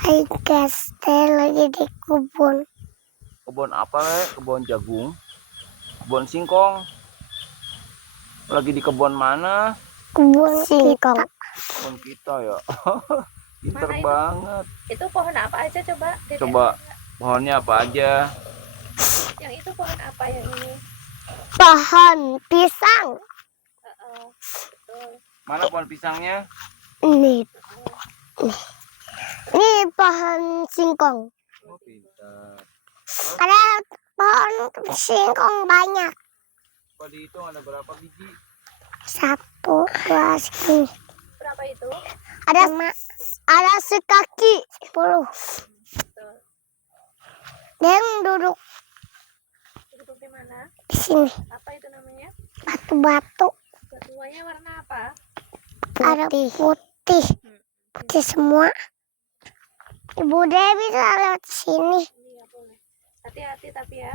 Hai guys, saya lagi di kebun. Kebun apa le? Kebun jagung, kebun singkong. Lagi di kebun mana? Kebun singkong. Kebun kita ya. Pinter Mana itu? banget. Itu pohon apa aja coba? Dedek? Coba pohonnya apa aja? Yang itu pohon apa yang ini? Pohon pisang. Betul. Mana pohon pisangnya? Ini. Ini pohon singkong. Oh, pintar. Ada pohon singkong banyak. Coba dihitung ada berapa biji? 1, 2, segini. Berapa itu? Ada sekaki 10. Betul. Dia yang duduk Duduk di mana? di sini. Apa itu namanya? Batu-batu. Batuannya warna apa? Ada putih. Putih semua. Ibu Dewi bisa lewat sini. Iya boleh. Hati-hati tapi ya.